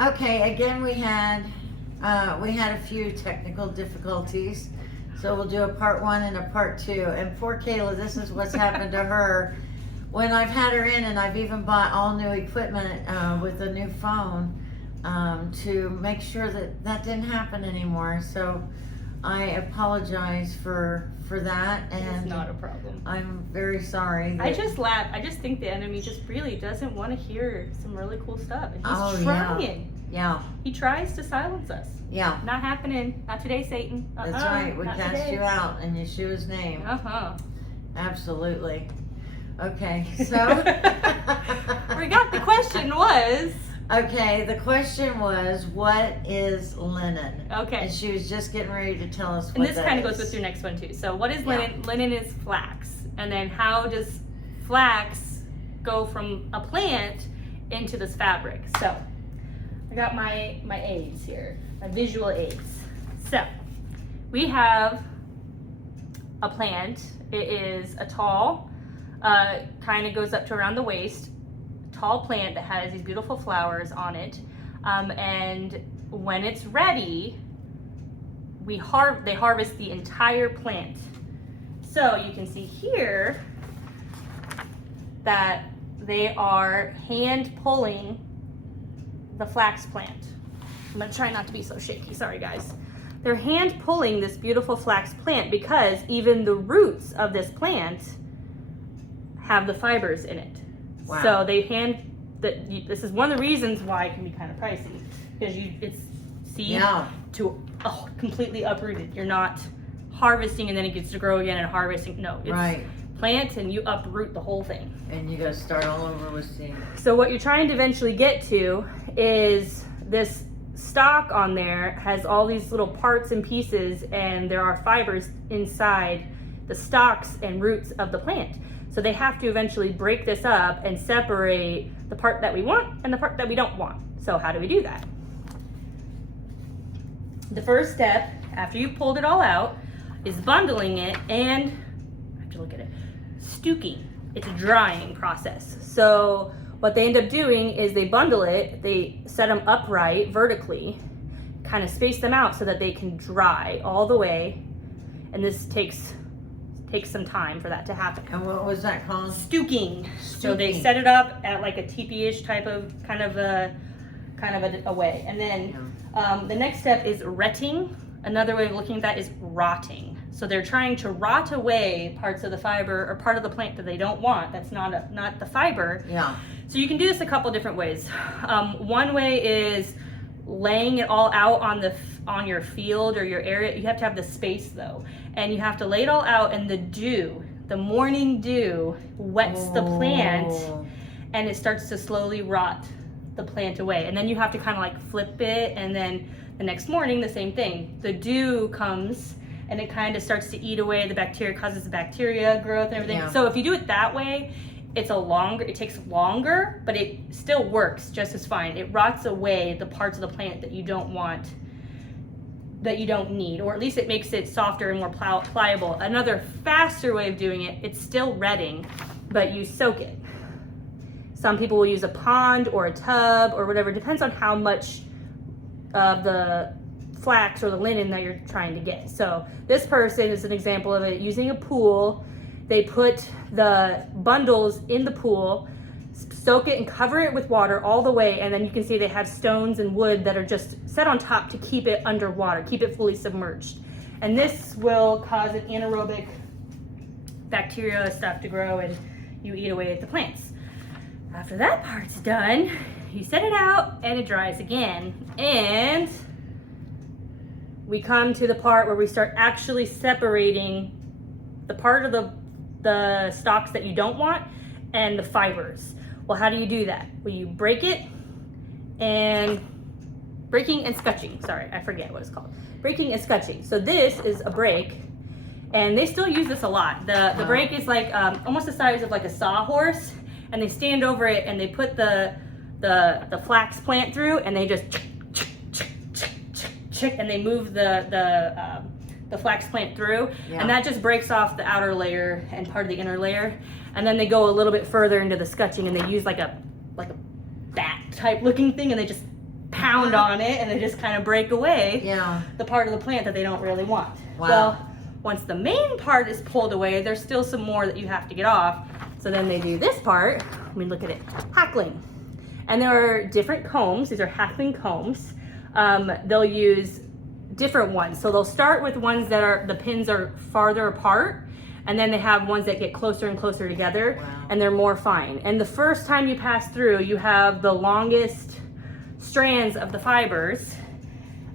Okay, again, we had a few technical difficulties. So we'll do a part 1 and a part 2. And poor Kayla, this is what's happened to her. When I've had her in, and I've even bought all new equipment with a new phone to make sure that that didn't happen anymore. So I apologize for that, and It's not a problem. I'm very sorry. I just laugh. I just think the enemy just really doesn't want to hear some really cool stuff. And he's trying. Yeah. He tries to silence us. Yeah. Not happening. Not today, Satan. That's right. We cast today. you out in Yeshua's name. Uh-huh. Absolutely. Okay, so. We got the question was. Okay, the question was, what is linen? Okay. And she was just getting ready to tell us what And this that kind of is. goes with your next one too. So what is linen? Yeah. Linen is flax. And then how does flax go from a plant into this fabric? So I got my aids here, my visual aids. So we have a plant. It is a tall, kind of goes up to around the waist, tall plant that has these beautiful flowers on it. And when it's ready, they harvest the entire plant. So you can see here that they are hand pulling the flax plant. I'm gonna try not to be so shaky, sorry guys. They're hand pulling this beautiful flax plant because even the roots of this plant have the fibers in it. Wow. So they this is one of the reasons why it can be kind of pricey, because it's seed to completely uprooted. You're not harvesting and then it gets to grow again and harvesting. No, it's plant and you uproot the whole thing. And you gotta start all over with seed. So what you're trying to eventually get to is this stalk on there has all these little parts and pieces, and there are fibers inside the stalks and roots of the plant. So they have to eventually break this up and separate the part that we want and the part that we don't want. So how do we do that? The first step, after you've pulled it all out, is bundling it and, I have to look at it, stooking. It's a drying process. So what they end up doing is they bundle it, they set them upright vertically, kind of space them out so that they can dry all the way. And this takes some time for that to happen. And what was that called? Stooking. So they set it up at like a teepee-ish type of kind of a way. And then the next step is retting. Another way of looking at that is rotting. So they're trying to rot away parts of the fiber or part of the plant that they don't want. That's not the fiber. Yeah. So you can do this a couple different ways. One way is laying it all out on your field or your area. You have to have the space though, and you have to lay it all out, and the morning dew wets the plant, and it starts to slowly rot the plant away. And then you have to kind of like flip it, and then the next morning the same thing. The dew comes and it kind of starts to eat away the bacteria, causes the bacteria growth and everything. So if you do it that way, it takes longer, but it still works just as fine. It rots away the parts of the plant that you don't want, that you don't need, or at least it makes it softer and more pliable. Another faster way of doing it, it's still retting, but you soak it. Some people will use a pond or a tub or whatever, depends on how much of the flax or the linen that you're trying to get. So this person is an example of it using a pool. They put the bundles in the pool, soak it and cover it with water all the way, and then you can see they have stones and wood that are just set on top to keep it underwater, keep it fully submerged. And this will cause an anaerobic bacteria stuff to grow, and you eat away at the plants. After that part's done, you set it out and it dries again, and we come to the part where we start actually separating the part of the stalks that you don't want and the fibers. Well, how do you do that? Well, you break it, and breaking and scutching. Sorry, I forget what it's called. Breaking and scutching. So this is a break, and they still use this a lot. The break is like almost the size of like a sawhorse, and they stand over it and they put the flax plant through, and they just and they move the flax plant through, and that just breaks off the outer layer and part of the inner layer. And then they go a little bit further into the scutching, and they use like a bat type looking thing, and they just pound on it and they just kind of break away Yeah. the part of the plant that they don't really want. Wow. Well, once the main part is pulled away, there's still some more that you have to get off. So then they do this part. Let me look at it. Hackling. And there are different combs. These are hackling combs. They'll use different ones. So they'll start with ones that are, the pins are farther apart, and then they have ones that get closer and closer together. Wow. And they're more fine. And the first time you pass through, you have the longest strands of the fibers.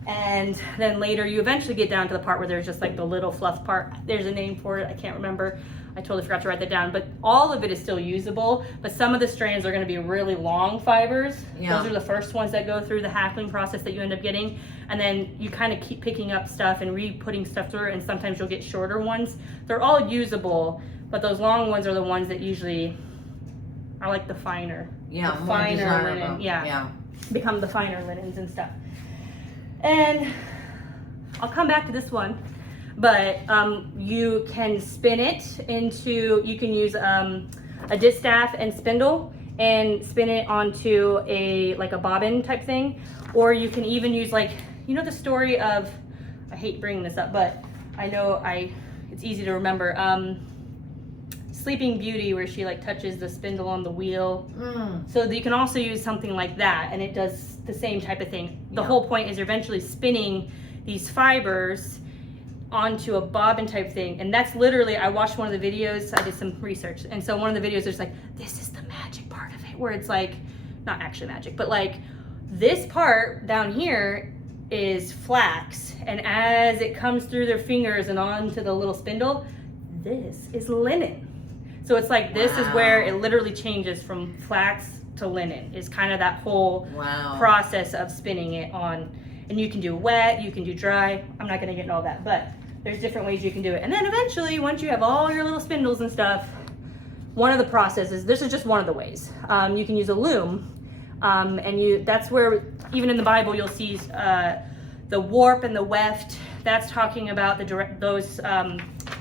And then later you eventually get down to the part where there's just like the little fluff part. There's a name for it, I can't remember. I totally forgot to write that down, but all of it is still usable, but some of the strands are gonna be really long fibers. Yeah. Those are the first ones that go through the hackling process that you end up getting. And then you kind of keep picking up stuff and re-putting stuff through, and sometimes you'll get shorter ones. They're all usable, but those long ones are the ones that usually are like the finer. Yeah, the more finer desirable. linen, yeah. Yeah. Become the finer linens and stuff. And I'll come back to this one, but you can spin it into, you can use a distaff and spindle and spin it onto like a bobbin type thing, or you can even use, like, you know the story of, I hate bringing this up, but I know it's easy to remember, Sleeping Beauty, where she like touches the spindle on the wheel. So you can also use something like that, and it does the same type of thing. The whole point is you're eventually spinning these fibers onto a bobbin type thing, and that's literally, I watched one of the videos, I did some research, and so one of the videos there's like, this is the magic part of it, where it's like, not actually magic, but like this part down here is flax, and as it comes through their fingers and onto the little spindle, this is linen. So it's like, this is where it literally changes from flax to linen, is kind of that whole process of spinning it on. And you can do wet, you can do dry. I'm not gonna get into all that, but there's different ways you can do it. And then eventually, once you have all your little spindles and stuff, one of the processes, this is just one of the ways. You can use a loom, and that's where, even in the Bible, you'll see the warp and the weft. That's talking about those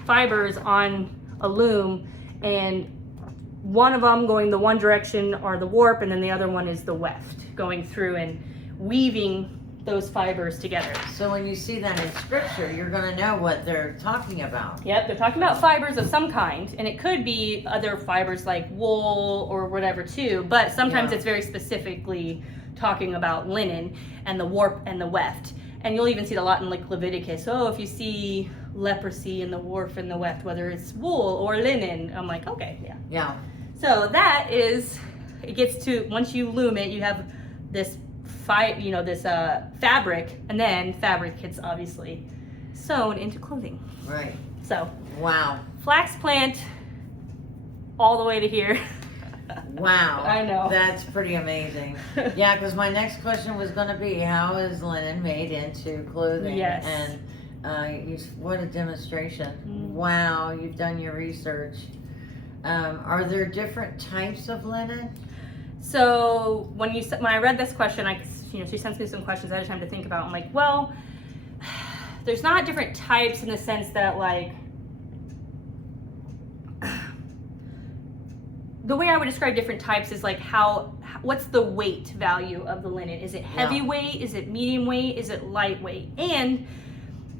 fibers on a loom, and one of them going the one direction are the warp, and then the other one is the weft, going through and weaving those fibers together. So when you see that in scripture, you're going to know what they're talking about. Yep, they're talking about fibers of some kind, and it could be other fibers like wool or whatever too, but sometimes it's very specifically talking about linen and the warp and the weft. And you'll even see it a lot in like Leviticus. Oh, if you see leprosy in the warp and the weft, whether it's wool or linen, I'm like, okay, yeah. Yeah. So that is, it gets to, once you loom it, you have this fabric, and then fabric gets obviously sewn into clothing. Right. So. Wow. Flax plant all the way to here. Wow. I know. That's pretty amazing. Yeah, because my next question was going to be, how is linen made into clothing? Yes. And what a demonstration. Wow, you've done your research. Are there different types of linen? So when I read this question, she sends me some questions I had time to think about. I'm like, well, there's not different types in the sense that, like, the way I would describe different types is like what's the weight value of the linen? Is it heavyweight? Is it medium weight? Is it lightweight? And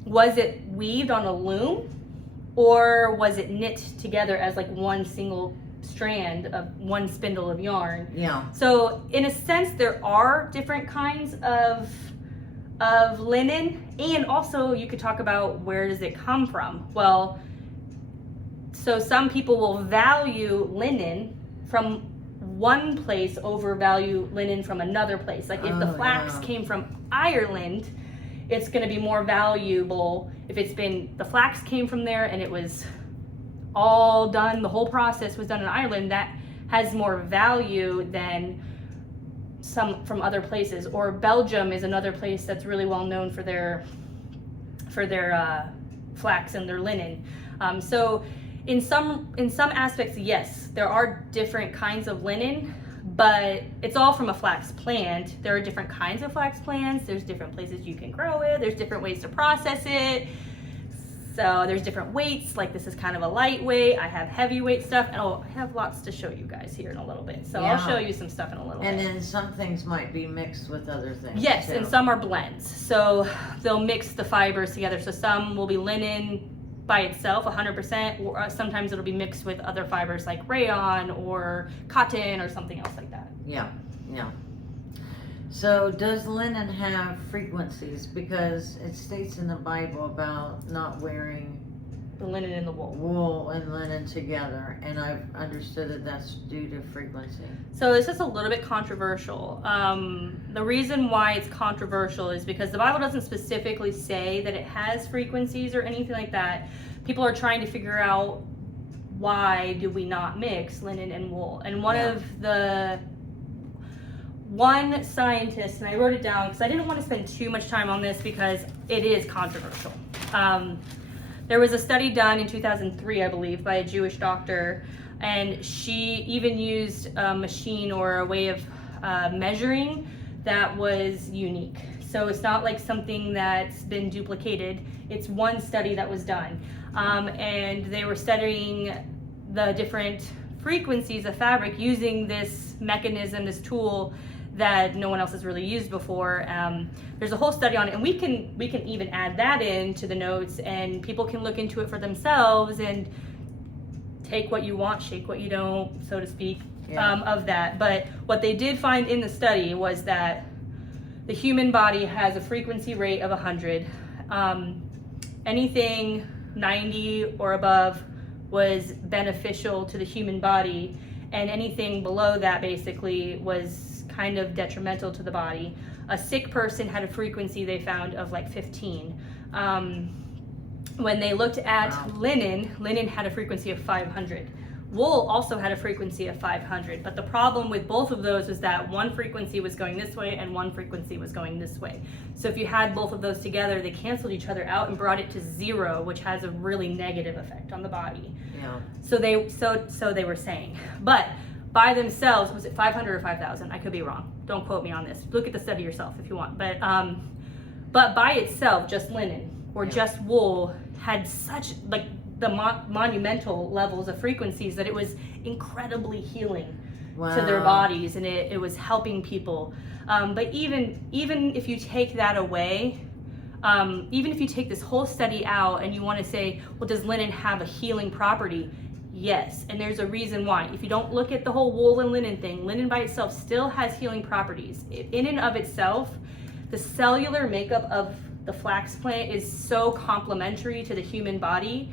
was it weaved on a loom, or was it knit together as like one single strand of one spindle of yarn? Yeah. So in a sense, there are different kinds of linen, and also you could talk about where does it come from. Well, so some people will value linen from one place over value linen from another place. Like if the flax came from Ireland, it's going to be more valuable if the flax came from there and it was all done, the whole process was done in Ireland, that has more value than some from other places. Or Belgium is another place that's really well known for their flax and their linen. So in some aspects, yes, there are different kinds of linen, but it's all from a flax plant. There are different kinds of flax plants. There's different places you can grow it. There's different ways to process it. So there's different weights, like this is kind of a lightweight. I have heavyweight stuff, and I have lots to show you guys here in a little bit. So I'll show you some stuff in a little bit. And then some things might be mixed with other things. Yes, too. and some are blends. So they'll mix the fibers together. So some will be linen by itself, 100%, or sometimes it'll be mixed with other fibers like rayon or cotton or something else like that. Yeah, yeah. So does linen have frequencies? Because it states in the Bible about not wearing The linen and the wool. wool and linen together, and I've understood that that's due to frequency. So this is a little bit controversial. The reason why it's controversial is because the Bible doesn't specifically say that it has frequencies or anything like that. People are trying to figure out, why do we not mix linen and wool? And one scientist, and I wrote it down because I didn't want to spend too much time on this because it is controversial. There was a study done in 2003, I believe, by a Jewish doctor, and she even used a machine or a way of measuring that was unique. So it's not like something that's been duplicated. It's one study that was done. And they were studying the different frequencies of fabric using this mechanism, this tool that no one else has really used before. There's a whole study on it, and we can even add that into the notes, and people can look into it for themselves and take what you want, shake what you don't, so to speak, of that. But what they did find in the study was that the human body has a frequency rate of 100. Anything 90 or above was beneficial to the human body, and anything below that basically was kind of detrimental to the body. A sick person had a frequency they found of like 15. When they looked at linen had a frequency of 500. Wool also had a frequency of 500, but the problem with both of those was that one frequency was going this way and one frequency was going this way. So if you had both of those together, they canceled each other out and brought it to 0, which has a really negative effect on the body. Yeah. So they were saying, but by themselves, was it 500 or 5,000? I could be wrong. Don't quote me on this. Look at the study yourself if you want. But by itself, just linen or just wool had such like the monumental levels of frequencies that it was incredibly healing to their bodies, and it was helping people. But even if you take that away, even if you take this whole study out and you want to say, well, does linen have a healing property? Yes, and there's a reason why. If you don't look at the whole wool and linen thing, linen by itself still has healing properties. In and of itself, the cellular makeup of the flax plant is so complementary to the human body.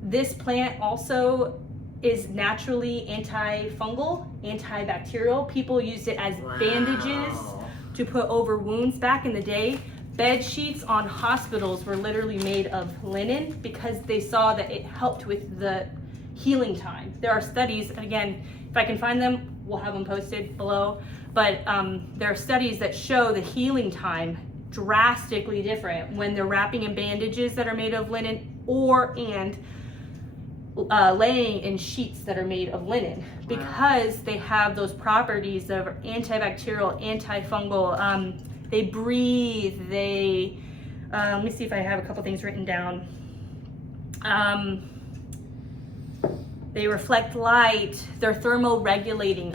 This plant also is naturally antifungal, antibacterial. People used it as bandages to put over wounds back in the day. Bed sheets on hospitals were literally made of linen because they saw that it helped with the healing time. There are studies, and again, if I can find them, we'll have them posted below, but there are studies that show the healing time drastically different when they're wrapping in bandages that are made of linen and laying in sheets that are made of linen, because they have those properties of antibacterial, antifungal. They breathe, let me see if I have a couple things written down. They reflect light. They're thermoregulating.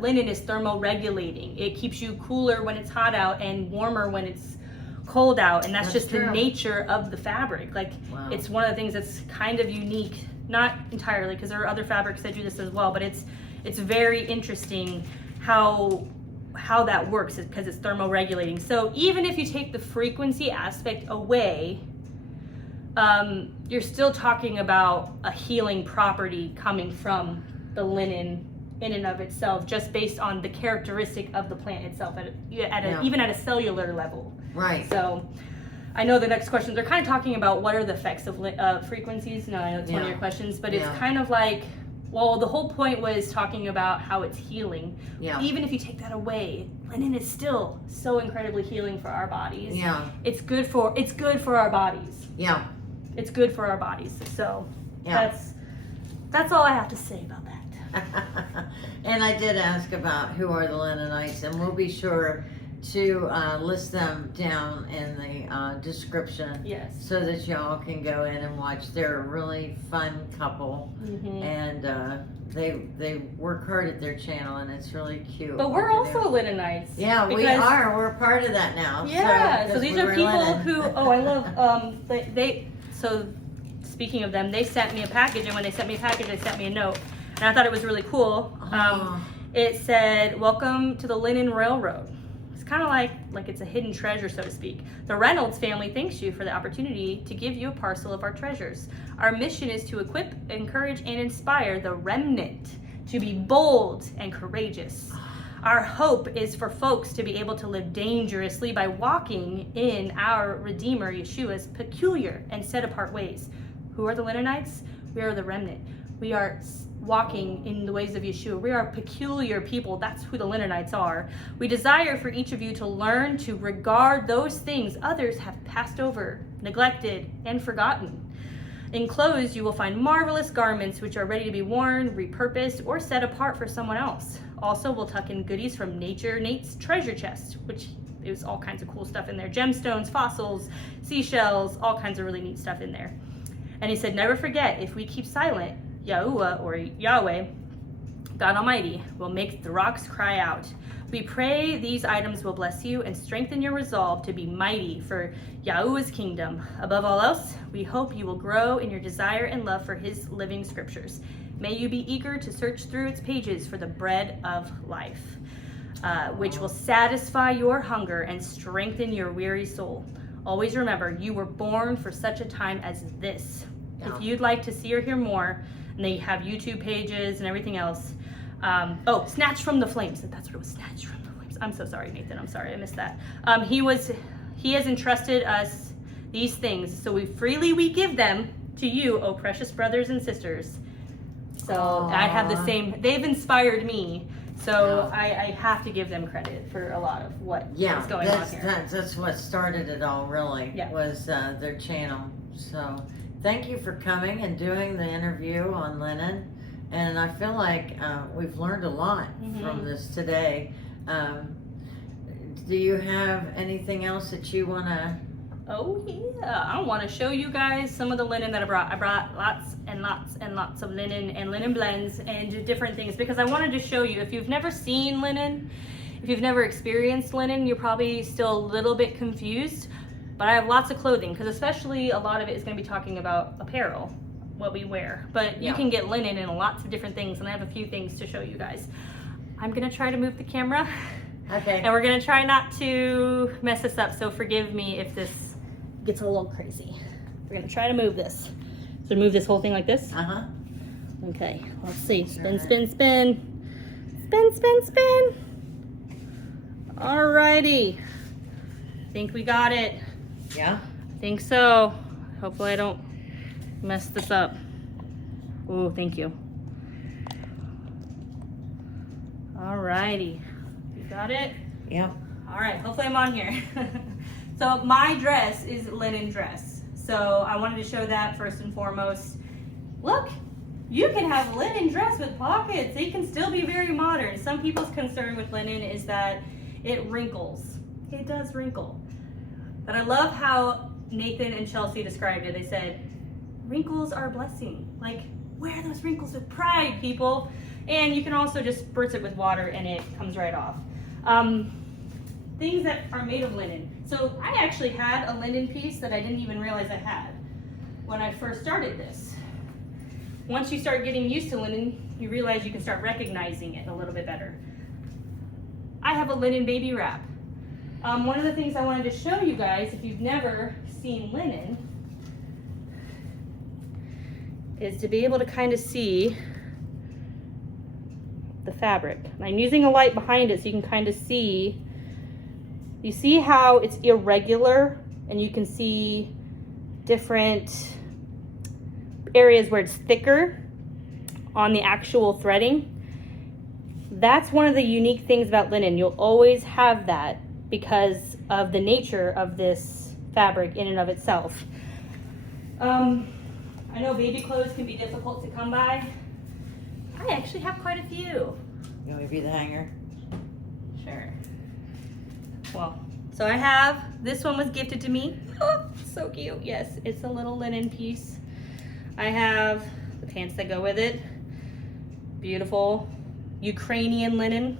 Linen is thermoregulating. It keeps you cooler when it's hot out and warmer when it's cold out, and that's just true. The nature of the fabric. Like it's one of the things that's kind of unique, not entirely, because there are other fabrics that do this as well, but it's very interesting how that works, because it's thermoregulating. So even if you take the frequency aspect away, you're still talking about a healing property coming from the linen in and of itself, just based on the characteristic of the plant itself, even at a cellular level. Right. So I know the next questions are kind of talking about what are the effects of frequencies. No, I know it's one of your questions, but it's kind of like, well, the whole point was talking about how it's healing. Yeah. Even if you take that away, linen is still so incredibly healing for our bodies. Yeah. It's good for our bodies. Yeah. It's good for our bodies. So that's all I have to say about that. And I did ask about who are the Linenites, and we'll be sure to list them down in the description. Yes. So that y'all can go in and watch. They're a really fun couple, and they work hard at their channel, and it's really cute. But we're also Linenites. Yeah, we are. We're part of that now. Yeah. So these are people linen. who. Oh, I love. So speaking of them, they sent me a package, and when they sent me a package, they sent me a note, and I thought it was really cool. It said, "Welcome to the Linen Railroad." It's kind of like it's a hidden treasure, so to speak. The Reynolds family thanks you for the opportunity to give you a parcel of our treasures. Our mission is to equip, encourage, and inspire the remnant to be bold and courageous. Our hope is for folks to be able to live dangerously by walking in our Redeemer Yeshua's peculiar and set-apart ways. Who are the Linenites? We are the remnant. We are walking in the ways of Yeshua. We are peculiar people. That's who the Linenites are. We desire for each of you to learn to regard those things others have passed over, neglected, and forgotten. Enclosed, you will find marvelous garments which are ready to be worn, repurposed, or set apart for someone else. Also, we'll tuck in goodies from Nate's treasure chest, which is all kinds of cool stuff in there. Gemstones, fossils, seashells, all kinds of really neat stuff in there. And he said, never forget, if we keep silent, Yahuwah, or Yahweh, God Almighty, will make the rocks cry out. We pray these items will bless you and strengthen your resolve to be mighty for Yahuwah's kingdom. Above all else, we hope you will grow in your desire and love for his living scriptures. May you be eager to search through its pages for the bread of life, which will satisfy your hunger and strengthen your weary soul. Always remember, you were born for such a time as this. Yeah. If you'd like to see or hear more, and they have YouTube pages and everything else. Snatched from the Flames. That's what it was, Snatched from the Flames. I'm so sorry, Nathan. I'm sorry, I missed that. He has entrusted us these things, so we give them to you, oh precious brothers and sisters. So aww. I have the same, they've inspired me, so I have to give them credit for a lot of what is going on here. That's what started it all, really, was their channel. So thank you for coming and doing the interview on linen. And I feel like we've learned a lot from this today. Do you have anything else that you want to? Oh yeah, I want to show you guys some of the linen that I brought. I brought lots and lots and lots of linen and linen blends and different things because I wanted to show you. If you've never seen linen, if you've never experienced linen, you're probably still a little bit confused. But I have lots of clothing because especially a lot of it is going to be talking about apparel, what we wear. But you can get linen in lots of different things, and I have a few things to show you guys. I'm going to try to move the camera. Okay. And we're going to try not to mess this up, so forgive me if this gets a little crazy. We're going to try to move this. So move this whole thing like this? Uh-huh. Okay, let's see. Spin, spin, spin. Spin, spin, spin. Alrighty. I think we got it. Yeah? I think so. Hopefully I don't mess this up. Oh, thank you. Alrighty. You got it? Yep. Alright, hopefully I'm on here. So my dress is linen dress. So I wanted to show that first and foremost. Look, you can have linen dress with pockets. It can still be very modern. Some people's concern with linen is that it wrinkles. It does wrinkle. But I love how Nathan and Chelsea described it. They said, wrinkles are a blessing. Like, wear those wrinkles with pride, people. And you can also just spritz it with water and it comes right off. Things that are made of linen. So I actually had a linen piece that I didn't even realize I had when I first started this. Once you start getting used to linen, you realize you can start recognizing it a little bit better. I have a linen baby wrap. One of the things I wanted to show you guys, if you've never seen linen, is to be able to kind of see the fabric. And I'm using a light behind it so you can kind of see. You see how it's irregular and you can see different areas where it's thicker on the actual threading. That's one of the unique things about linen. You'll always have that because of the nature of this fabric in and of itself. I know baby clothes can be difficult to come by. I actually have quite a few. You want me to be the hanger? Sure. Well, so I have, this one was gifted to me. Oh, so cute. Yes, it's a little linen piece. I have the pants that go with it. Beautiful Ukrainian linen.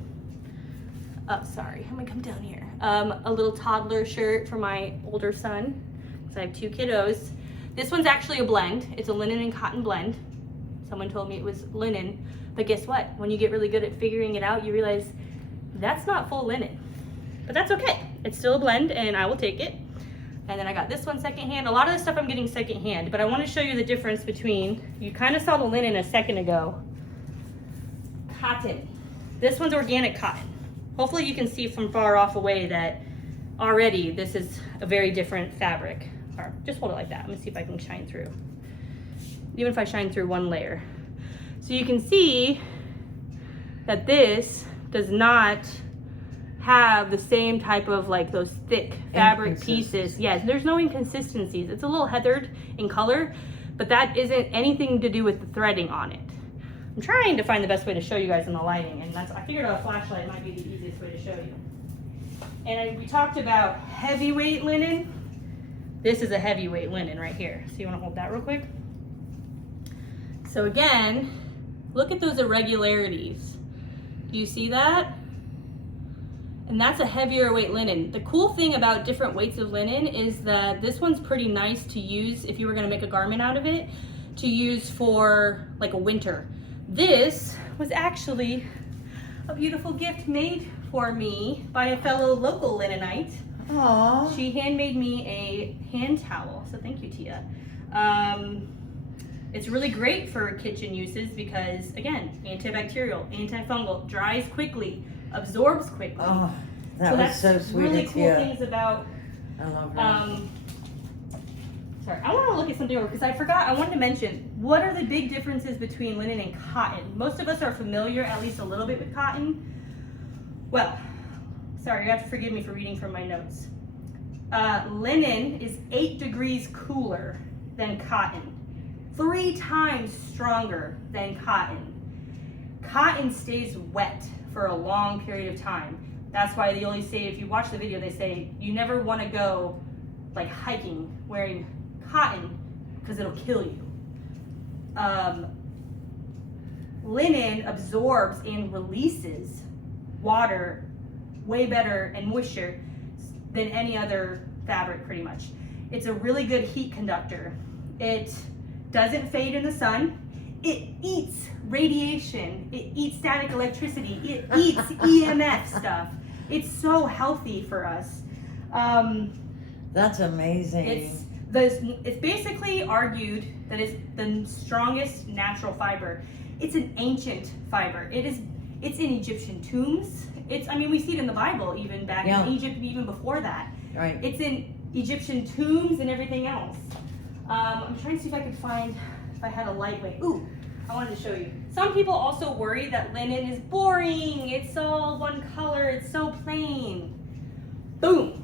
Oh, sorry, I'm gonna come down here. A little toddler shirt for my older son, because I have 2 kiddos. This one's actually a blend. It's a linen and cotton blend. Someone told me it was linen, but guess what? When you get really good at figuring it out, you realize that's not full linen. But that's okay. It's still a blend, and I will take it. And then I got this one secondhand. A lot of the stuff I'm getting secondhand, but I want to show you the difference between, you kind of saw the linen a second ago. Cotton. This one's organic cotton. Hopefully you can see from far off away that already this is a very different fabric. Or just hold it like that. Let me see if I can shine through. Even if I shine through one layer. So you can see that this does not have the same type of like those thick fabric pieces. Yes, there's no inconsistencies. It's a little heathered in color, but that isn't anything to do with the threading on it. I'm trying to find the best way to show you guys in the lighting, and I figured a flashlight might be the easiest way to show you. And we talked about heavyweight linen. This is a heavyweight linen right here. So you want to hold that real quick? So again, look at those irregularities. Do you see that? And that's a heavier weight linen. The cool thing about different weights of linen is that this one's pretty nice to use if you were gonna make a garment out of it, to use for like a winter. This was actually a beautiful gift made for me by a fellow local Linenite. Aww. She handmade me a hand towel, so thank you, Tia. It's really great for kitchen uses because, again, antibacterial, antifungal, dries quickly, absorbs quickly. Oh, that so was that's so sweet. really cool things about. I love her. Sorry, I want to look at something over because I forgot. I wanted to mention, what are the big differences between linen and cotton? Most of us are familiar, at least a little bit, with cotton. Well, sorry, you have to forgive me for reading from my notes. Linen is 8 degrees cooler than cotton, 3 times stronger than cotton. Cotton stays wet for a long period of time. That's why they always say, if you watch the video, they say you never want to go like hiking wearing cotton because it'll kill you. Linen absorbs and releases water way better and moisture than any other fabric pretty much. It's a really good heat conductor. It doesn't fade in the sun. It eats radiation. It eats static electricity. It eats EMF stuff. It's so healthy for us. That's amazing. It's basically argued that it's the strongest natural fiber. It's an ancient fiber. It's in Egyptian tombs. We see it in the Bible even back in Egypt and even before that. Right. It's in Egyptian tombs and everything else. I'm trying to see if I could find, if I had a lightweight. Ooh, I wanted to show you. Some people also worry that linen is boring. It's all one color. It's so plain. Boom.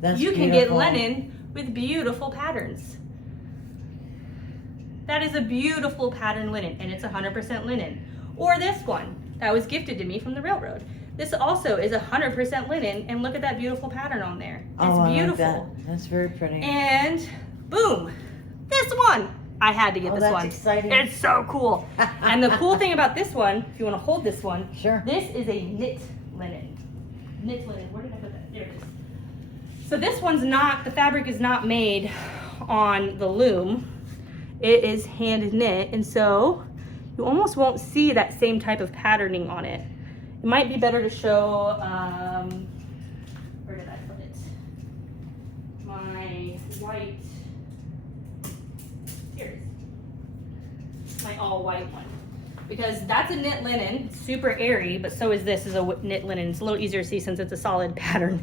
That's you beautiful. can get linen with beautiful patterns. That is a beautiful pattern linen, and it's 100% linen. Or this one that was gifted to me from the railroad. This also is 100% linen, and look at that beautiful pattern on there. It's beautiful. I like that. That's very pretty. And boom, this one. I had to get this one. That's exciting. It's so cool. And the cool thing about this one, if you want to hold this one, sure. This is a knit linen. Knit linen. Where did I put that? There it is. So this one's not, the fabric is not made on the loom. It is hand knit, and so you almost won't see that same type of patterning on it. It might be better to show, where did I put it? My white, here, my all white one. Because that's a knit linen, it's super airy, but so is this, is a knit linen. It's a little easier to see since it's a solid pattern.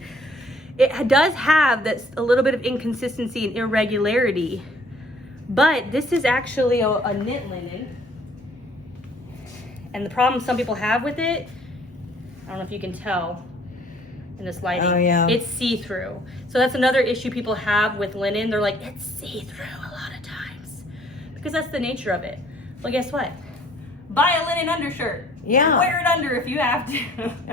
It does have that a little bit of inconsistency and irregularity, but this is actually a knit linen. And the problem some people have with it, I don't know if you can tell in this lighting, it's see-through. So that's another issue people have with linen. They're like, it's see-through a lot of times, because that's the nature of it. Well, guess what? buy a linen undershirt. Yeah. Wear it under if you have to.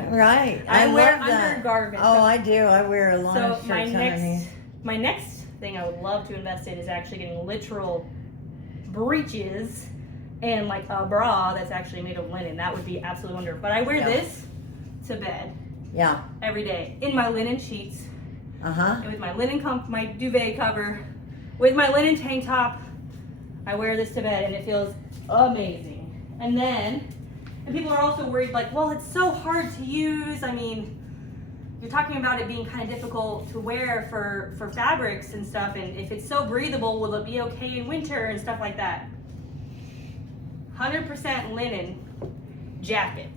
Right. I wear love that. undergarments. Oh, I do. I wear a lot of So shirts underneath. my next thing I would love to invest in is actually getting literal breeches and like a bra that's actually made of linen. That would be absolutely wonderful. But I wear this to bed Yeah. every day in my linen sheets, Uh-huh. and with my my duvet cover, with my linen tank top. I wear this to bed and it feels amazing. And people are also worried, like, well, it's so hard to use. I mean, you're talking about it being kind of difficult to wear for fabrics and stuff, and if it's so breathable, will it be okay in winter and stuff like that? 100% linen jacket.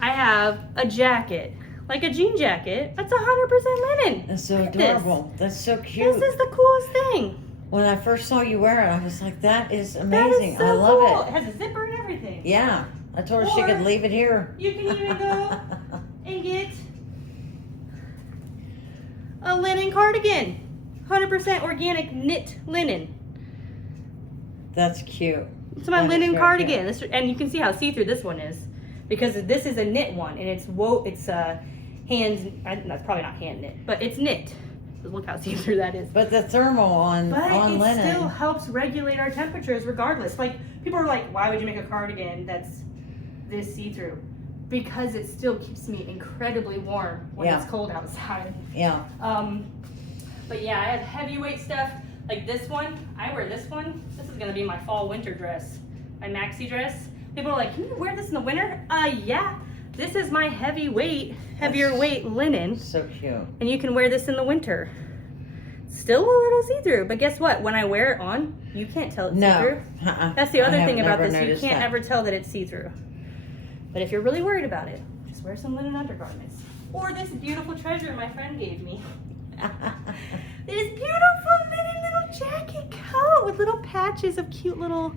I have a jacket, like a jean jacket, that's 100% linen. That's so Look at this. adorable. That's so cute. This is the coolest thing. When I first saw you wear it, I was like, that is That amazing. is so I love cool. it. It has a zipper and everything. Yeah. I told her she Or could leave it here. You can even go and get a linen cardigan. 100% organic knit linen. That's cute. It's my That is linen very cardigan. And you can see how see-through this one is. Because this is a knit one. And it's that's probably not hand knit, but it's knit. Look how see-through that is. But the thermal on But it linen. still helps regulate our temperatures regardless. Like, people are like, why would you make a cardigan that's this see-through? Because it still keeps me incredibly warm when it's cold outside. Yeah. But yeah, I have heavyweight stuff. Like this one, I wear this one. This is gonna be my fall winter dress, my maxi dress. People are like, can you wear this in the winter? Yeah. This is my heavier weight linen. So cute. And you can wear this in the winter. Still a little see-through, but guess what? When I wear it on, you can't tell it's see-through. That's the other thing about this. You can't ever tell that it's see-through. But if you're really worried about it, just wear some linen undergarments. Or this beautiful treasure my friend gave me. This beautiful linen little jacket coat with little patches of cute little,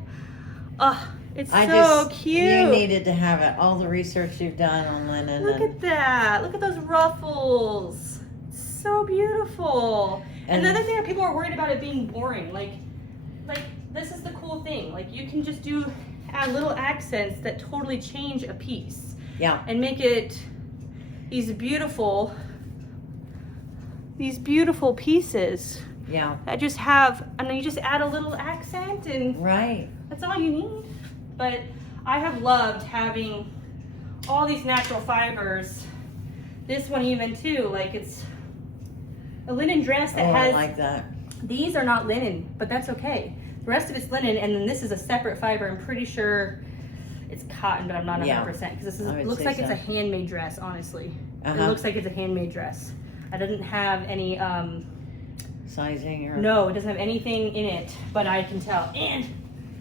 it's so cute. You needed to have it. All the research you've done on linen. Look at that. Look at those ruffles. So beautiful. And the other thing that people are worried about it being boring. Like this is the cool thing. Like you can just add little accents that totally change a piece. Yeah. And make it these beautiful pieces. Yeah. That just have, and then you just add a little accent and Right. that's all you need. But I have loved having all these natural fibers. This one even too, like it's a linen dress that has, I like that. these are not linen, but that's okay. The rest of it's linen, and then this is a separate fiber. I'm pretty sure it's cotton, but I'm not 100% because this looks like it's a handmade dress, honestly. It looks like it's a handmade dress. I didn't have any sizing or no, it doesn't have anything in it, but I can tell. And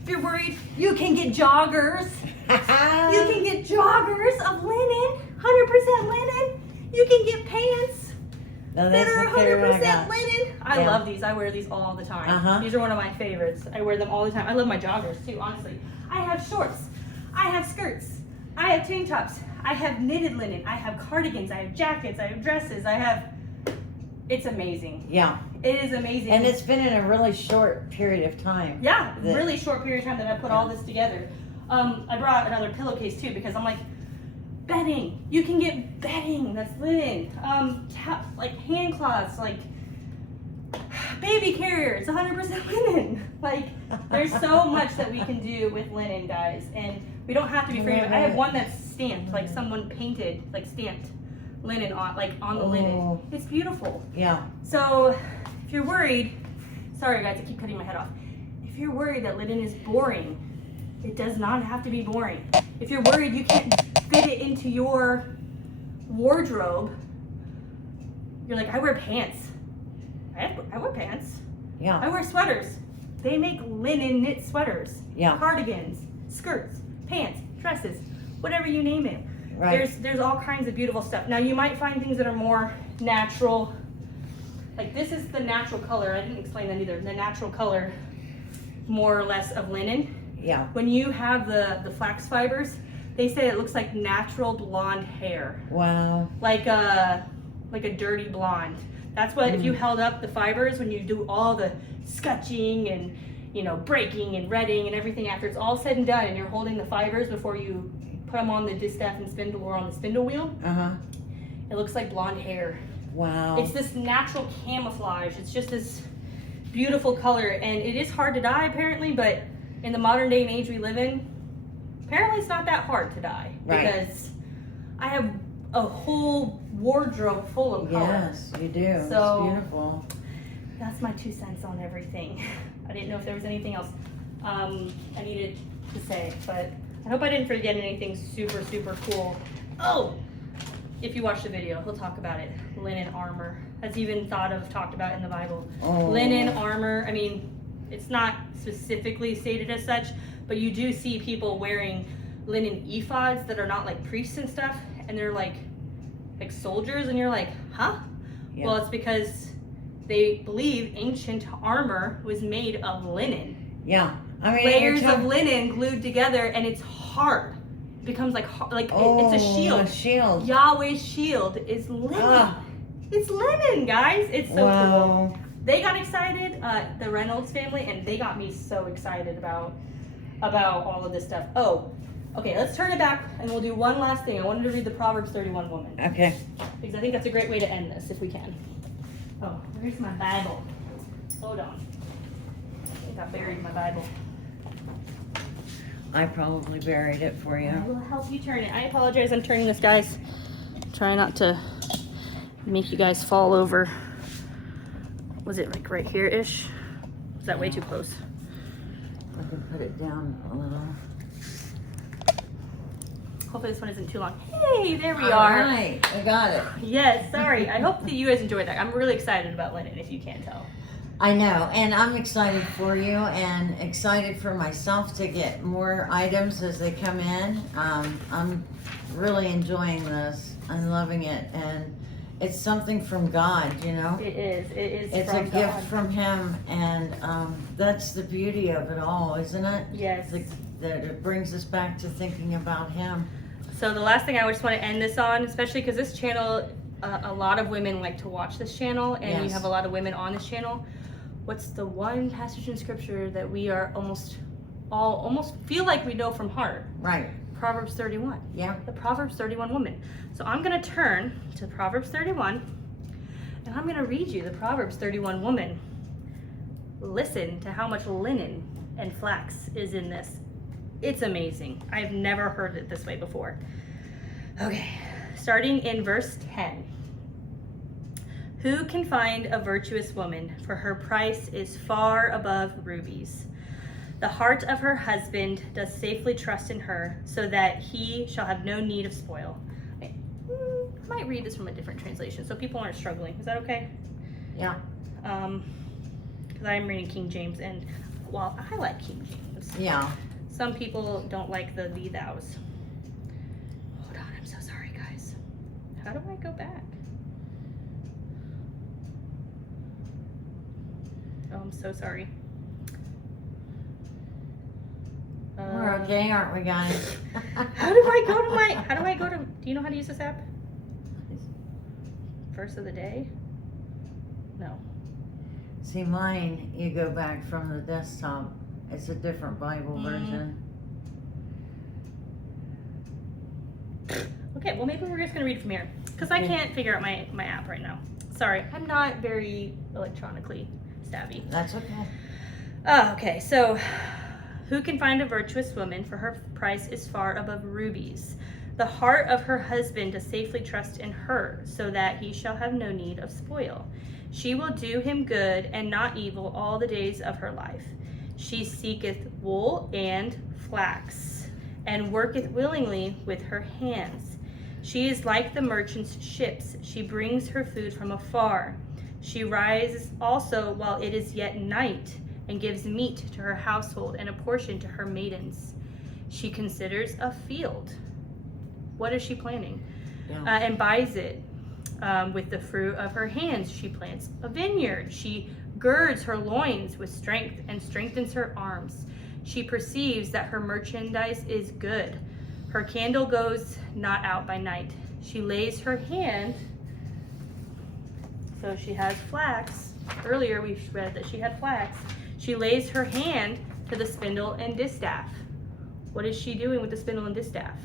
if you're worried, you can get joggers. You can get joggers of linen, 100% linen. You can get pants that are 100% linen. I love these. I wear these all the time. These are one of my favorites. I wear them all the time. I love my joggers too, honestly. I have shorts. I have skirts. I have tank tops. I have knitted linen. I have cardigans. I have jackets. I have dresses. It's amazing. Yeah. It is amazing. And it's been in a really short period of time. Yeah, really short period of time that I put all this together. I brought another pillowcase too because I'm like, bedding. You can get bedding that's linen. Like hand cloths, like baby carriers, 100% linen. Like there's so much that we can do with linen, guys, and we don't have to be afraid of it. I have one that's stamped, like someone painted, like stamped linen on the linen. It's beautiful. Yeah. So if you're worried, sorry guys, I keep cutting my head off. If you're worried that linen is boring, it does not have to be boring. If you're worried you can't fit it into your wardrobe, you're like, I wear pants. I wear pants. Yeah. I wear sweaters. They make linen knit sweaters. Yeah. Cardigans, skirts, pants, dresses, whatever you name it. Right. There's all kinds of beautiful stuff. Now you might find things that are more natural. Like this is the natural color. I didn't explain that either. The natural color, more or less, of linen. Yeah. When you have the flax fibers, they say it looks like natural blonde hair. Wow. Like a dirty blonde. That's what, if you held up the fibers, when you do all the scutching and you know, breaking and retting and everything after it's all said and done, and you're holding the fibers before you put them on the distaff and spindle or on the spindle wheel. It looks like blonde hair. Wow. It's this natural camouflage. It's just this beautiful color, and it is hard to dye apparently, but in the modern day and age we live in, apparently it's not that hard to dye. Right. Because I have a whole wardrobe full of color. Yes, you do. So, it's beautiful. That's my 2 cents on everything. I didn't know if there was anything else I needed to say, but I hope I didn't forget anything super, super cool. Oh, if you watch the video, he'll talk about it. Linen armor. That's even talked about in the Bible. Oh. Linen armor. I mean, it's not specifically stated as such, but you do see people wearing linen ephods that are not like priests and stuff, and they're like soldiers, and you're like, huh? Yeah. Well, it's because they believe ancient armor was made of linen. Yeah. I mean, Layers of linen glued together, and it's hard. It becomes like it's a shield. A shield. Yahweh's shield is linen. It's linen, guys. It's so cool. They got excited, the Reynolds family, and they got me so excited about all of this stuff. Oh, okay, let's turn it back, and we'll do one last thing. I wanted to read the Proverbs 31 woman. Okay. Because I think that's a great way to end this, if we can. Oh, where's my Bible? Hold on. I think I buried my Bible. I probably buried it for you. I will help you turn it. I apologize, I'm turning this, guys. Try not to make you guys fall over. Was it like right here-ish? Is that way too close? I can put it down a little. Hopefully this one isn't too long. Hey, there we All are. right, I got it. Yes, sorry. I hope that you guys enjoyed that. I'm really excited about linen, if you can't tell. I know, and I'm excited for you and excited for myself to get more items as they come in. I'm really enjoying this. I'm loving it, and it's something from God, you know? It is. It is It's from a God. gift from Him, and that's the beauty of it all, isn't it? Yes. That it brings us back to thinking about Him. So the last thing I just want to end this on, especially because this channel, a lot of women like to watch this channel, and you Yes. have a lot of women on this channel. What's the one passage in scripture that we are almost feel like we know from heart? Right. Proverbs 31. Yeah. The Proverbs 31 woman. So I'm going to turn to Proverbs 31, and I'm going to read you the Proverbs 31 woman. Listen to how much linen and flax is in this. It's amazing. I've never heard it this way before. Okay, starting in verse 10. Who can find a virtuous woman? For her price is far above rubies. The heart of her husband does safely trust in her, so that he shall have no need of spoil. I might read this from a different translation, so people aren't struggling. Is that okay? Yeah. Because I'm reading King James, and well, I like King James. Yeah. Some people don't like the thee thous. Hold on, I'm so sorry, guys. How do I go back? Oh, I'm so sorry. We're okay, aren't we, guys? How do I go to, do you know how to use this app? Verse of the day? No. See, mine, you go back from the desktop. It's a different Bible version. Okay, well maybe we're just gonna read it from here, because I can't figure out my app right now. Sorry, I'm not very electronically savvy. That's okay. Okay, so who can find a virtuous woman? For her price is far above rubies. The heart of her husband does safely trust in her, so that he shall have no need of spoil. She will do him good and not evil all the days of her life. She seeketh wool and flax, and worketh willingly with her hands. She is like the merchant's ships. She brings her food from afar. She rises also while it is yet night, and gives meat to her household and a portion to her maidens. She considers a field. What is she planting? Yeah. And buys it with the fruit of her hands. She plants a vineyard. She girds her loins with strength and strengthens her arms. She perceives that her merchandise is good. Her candle goes not out by night. She lays her hand, so she has flax. Earlier we read that she had flax. She lays her hand to the spindle and distaff. What is she doing with the spindle and distaff?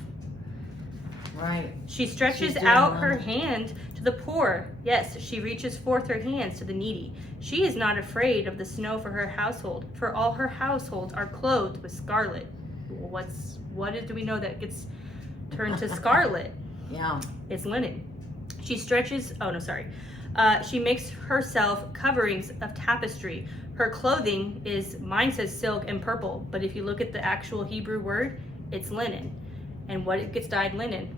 Right. She stretches out her hand to the poor. Yes, she reaches forth her hands to the needy. She is not afraid of the snow for her household, for all her households are clothed with scarlet. Do we know that gets turned to scarlet? Yeah. It's linen. She makes herself coverings of tapestry. Her clothing is, mine says silk and purple, but if you look at the actual Hebrew word, it's linen. And what gets dyed linen?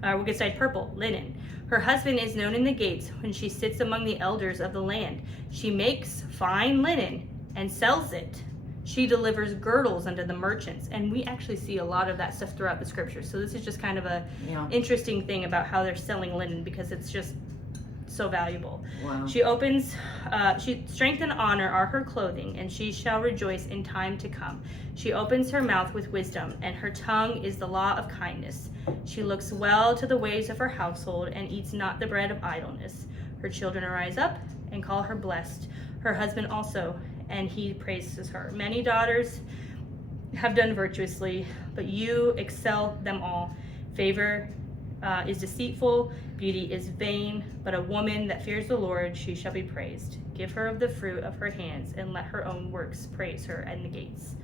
What gets dyed purple? Linen. Her husband is known in the gates when she sits among the elders of the land. She makes fine linen and sells it. She delivers girdles unto the merchants. And we actually see a lot of that stuff throughout the scriptures. So this is just kind of a interesting thing about how they're selling linen, because it's just so valuable. Wow. She strength and honor are her clothing, and she shall rejoice in time to come. She opens her mouth with wisdom, and her tongue is the law of kindness. She looks well to the ways of her household, and eats not the bread of idleness. Her children arise up and call her blessed, her husband also, and he praises her. Many daughters have done virtuously, but you excel them all. Favor is deceitful, beauty is vain, but a woman that fears the Lord, she shall be praised. Give her of the fruit of her hands, and let her own works praise her in the gates.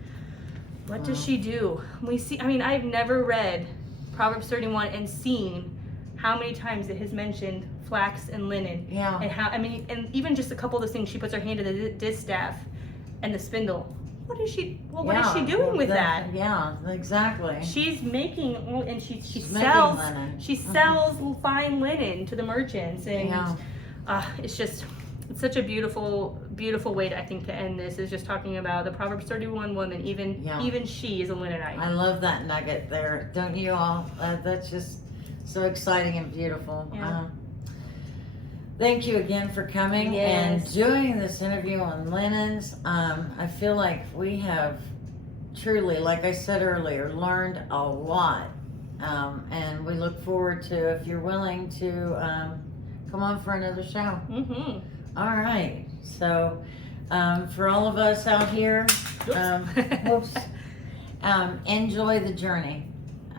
What does she do? I've never read Proverbs 31 and seen how many times it has mentioned flax and linen. Yeah. And even just a couple of those things, she puts her hand to the distaff and the spindle. What is she doing with that? Yeah, exactly. She's making, and she sells linen. She sells fine linen to the merchants, and it's such a beautiful way to end this, is just talking about the Proverbs 31 woman. Even she is a Linenite. I love that nugget there, don't you all? That's just so exciting and beautiful. Yeah. Thank you again for coming and doing this interview on linens. I feel like we have truly, like I said earlier, learned a lot. And we look forward to, if you're willing to come on for another show. Mm-hmm. All right. So for all of us out here, enjoy the journey.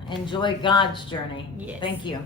Enjoy God's journey. Yes. Thank you.